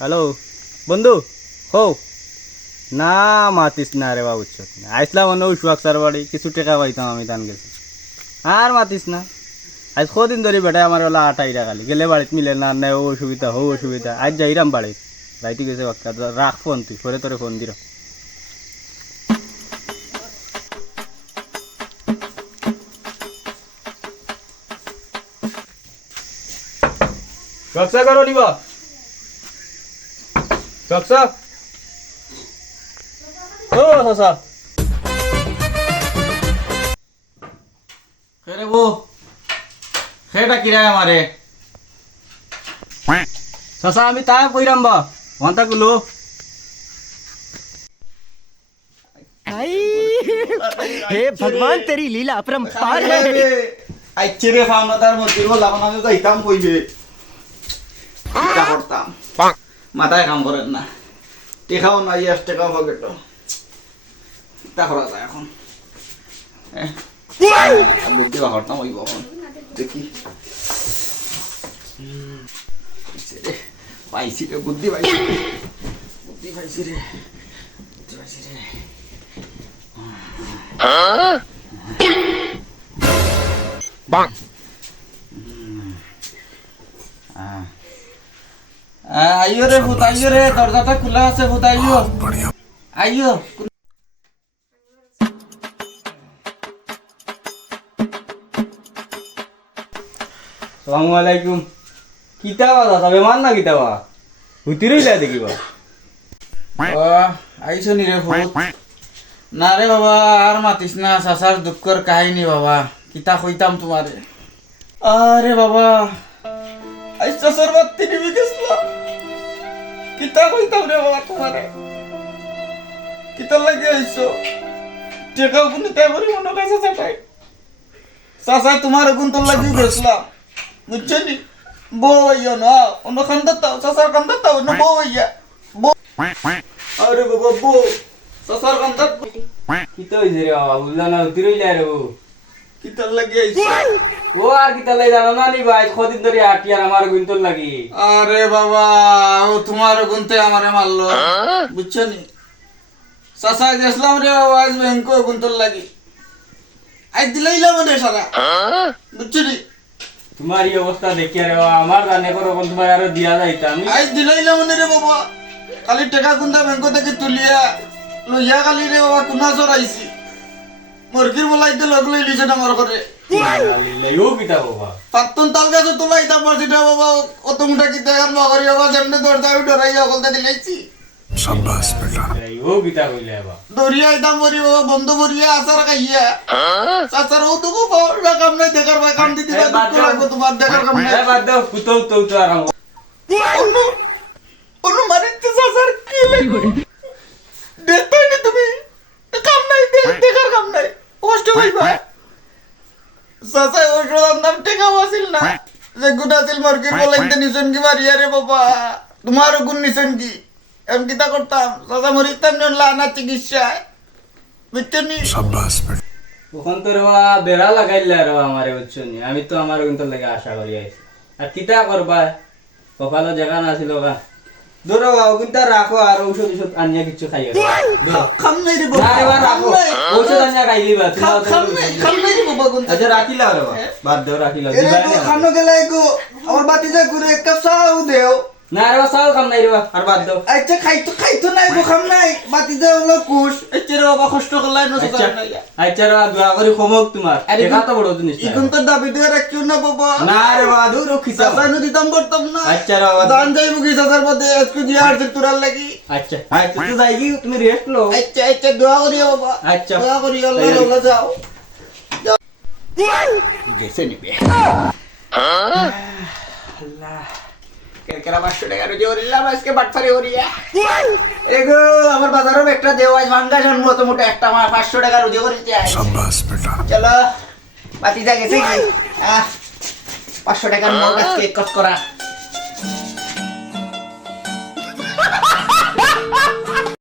Hello বন্ধু হো না মাতিস না রে বাবু আইসলাম অন্য উসবাক স্যার বাড়ি কিছু টাকা পাইতাম আমি তান গেছি আর মাতিস না আজ কদিন ধরে বেটায় আমার ওলা আটাইরা খালি গেলে বাড়িতে মিলে না নাই ও অসুবিধা হো অসুবিধা আজ যাইরাম বাড়ি রাইতে গেছে বাক্কা রাখ ফোন তুই পরে তোরে ফোন দিল ব্যবসা করো নিবা ব্যবসা ও সসা খেরে বো খেটা কিরায় আমারে সসা আমি তাই কইরাম বা ওয়ান্তা গুলো हे भगवान तेरी लीला अपरंपार है। আইছে রে খাওনা তার মধ্যে লাগানো আমি কইতাম কইবে টা করতাম মাথায় কাম করেন না টেকাও নাই 1 টাকা পকেট তা করা যায় এখন বুদ্ধি বা করতাম ওই বাবা দেখি পাইছি রে বুদ্ধি পাইছি রে বুদ্ধি পাইছি রে बांग আইও রে ভূত আইও রে দরজাটা খোলা আছে ভূত আইও আইও আসসালামু আলাইকুম কিতাবা দাদা বেমান না কিতাবা হুতিরই লাই দেখিবা আইছো নি রে ভূত না রে বাবা আর মাতিস না সাসার দুঃখের কাহিনী বাবা কিতা কইতাম তোমারে আরে বাবা আই সাসার বাতি নিবি গেছলা কিতা কইতাম রে বাবা তোমারে কিতা লাগে আইছো টেকা গুনি তাই বলি মনে কাছে চাটাই সাসা তোমার গুণ তো লাগি গেছলাম বুঝছো নি বইয়া না অন্য খান্দাতা সাসার খান্দাতা অন্য বইয়া আরে বাবা বো সাসার খান্দাত কিতা হইছে রে বাবা বুঝলা না হুতিরই লাই রে ও কিতা লাগে আইছো ও আর কিতা লাই জানো না নি ভাই কদিন ধরে আটিয়ার আমার গুনতর লাগি আরে বাবা ও তোমার গুনতে আমারে মারলো বুঝছো নি সাসা গেছলাম রে বাবা আজ ব্যাংকো গুনতর লাগি আই দিলাইলাম রে সারা বুঝছো নি তোমার এই অবস্থা দেখিয়া রে বাবা আমার জানে করো কোন তোমার আরো দিয়া যাইতাম আই দিলাইলাম রে বাবা খালি টাকা গুনতা ব্যাংক থেকে তুলিয়া লইয়া খালি রে বাবা কুনা চড়াইছি মুরগির বলাইতে লগ লই লিছে আমার ঘরে ও কিতা বাবা পাত্তন তাল গাছে তোলাইতা পারছিটা বাবা অত মুঠা কিতা গান বাগারি বাবা যেমনে দরজা ডরাইয়া কলতা দিলাইছি शाबाश बेटा ও কিতা কইলে বাবা দরিয়া দাম বরি বাবা বন্ধ বরিয়া আসার খাইয়া সাসার ও তো বড় কাম নাই দেখার ভাই কাম দিতে দুঃখ লাগবে তোমার দেখার কাম নাই বাদ দাও কুতো তো তো আরাম অনু মারিতে সাসার কি লাগবে দেখতে নি তুমি কাম নাই দেখার কাম নাই কষ্ট হইবা সাসা ওষুধ আনতাম টেকা আসিল না যে গুড আসিল মুরগির বলাইতে নিছেন কি মারিয়া রে বাবা তোমার গুণ নিছেন কি এম কিতা করতাম সাসা মরিতাম জন লানা চিকিৎসা বুঝছো নি शाबाश बेटा তখন তো রে বাবা বেড়া লাগাইলে রে আমারে বুঝছো নি আমি তো আমার কিন্তু লাগে আশা করি আইছি আর কিতা করবা কপালো জায়গা না ছিল গা দূরো বাবা কিন্তু রাখো আর ঔষধ ঔষধ আনিয়া কিছু খাইও খাম নাই রে না বাবা রে বাবা রাখো ঔষধ আনিয়া খাইলি বা খাম নাই রে বাবা গুণ আচ্ছা রাখিলা রে বাবা বাদ দাও রাখিলা এরা তো খানো গেলে গো আমার বাতি যা করে এক কাপ চাও দেও না রে বাবা চাও কাম নাই রে বাবা আর বাদ দাও আচ্ছা খাইতো নাই গো খাম নাই বাতি যা হলো কুশ আচ্ছা রে বাবা কষ্ট করলাই না আচ্ছা সুগার নাই আচ্ছা রে বাবা দোয়া করি কমক তোমার আরে এটা তো বড় জিনিস ইগুন তো দাবি দিয়ে রাখিও না বাবা না রে বাবা দূর খিসা সাসানো দিতাম করতাম না আচ্ছা রে বাবা দান যাইব কি সাসার মধ্যে আজকে দিয়া আর তোরার লাগি আচ্ছা আচ্ছা তুই যাই কি তুমি রেস্ট লো আচ্ছা আচ্ছা দোয়া করিও বাবা আচ্ছা দোয়া করি আল্লাহ আল্লাহ যাও গেছে নিবে আল্লাহ কেরা 500 টাকা রুজি করিলাম আজকে বাটফারি করিয়া এগো আমার বাজারও একটা দেও আজ ভাঙ্গা জান মতো মোটা একটা আমার 500 টাকা রুজি করিতে আই शाबाश बेटा চলো বাতি যা গেছে কি 500 টাকার নোট আজকে কট করা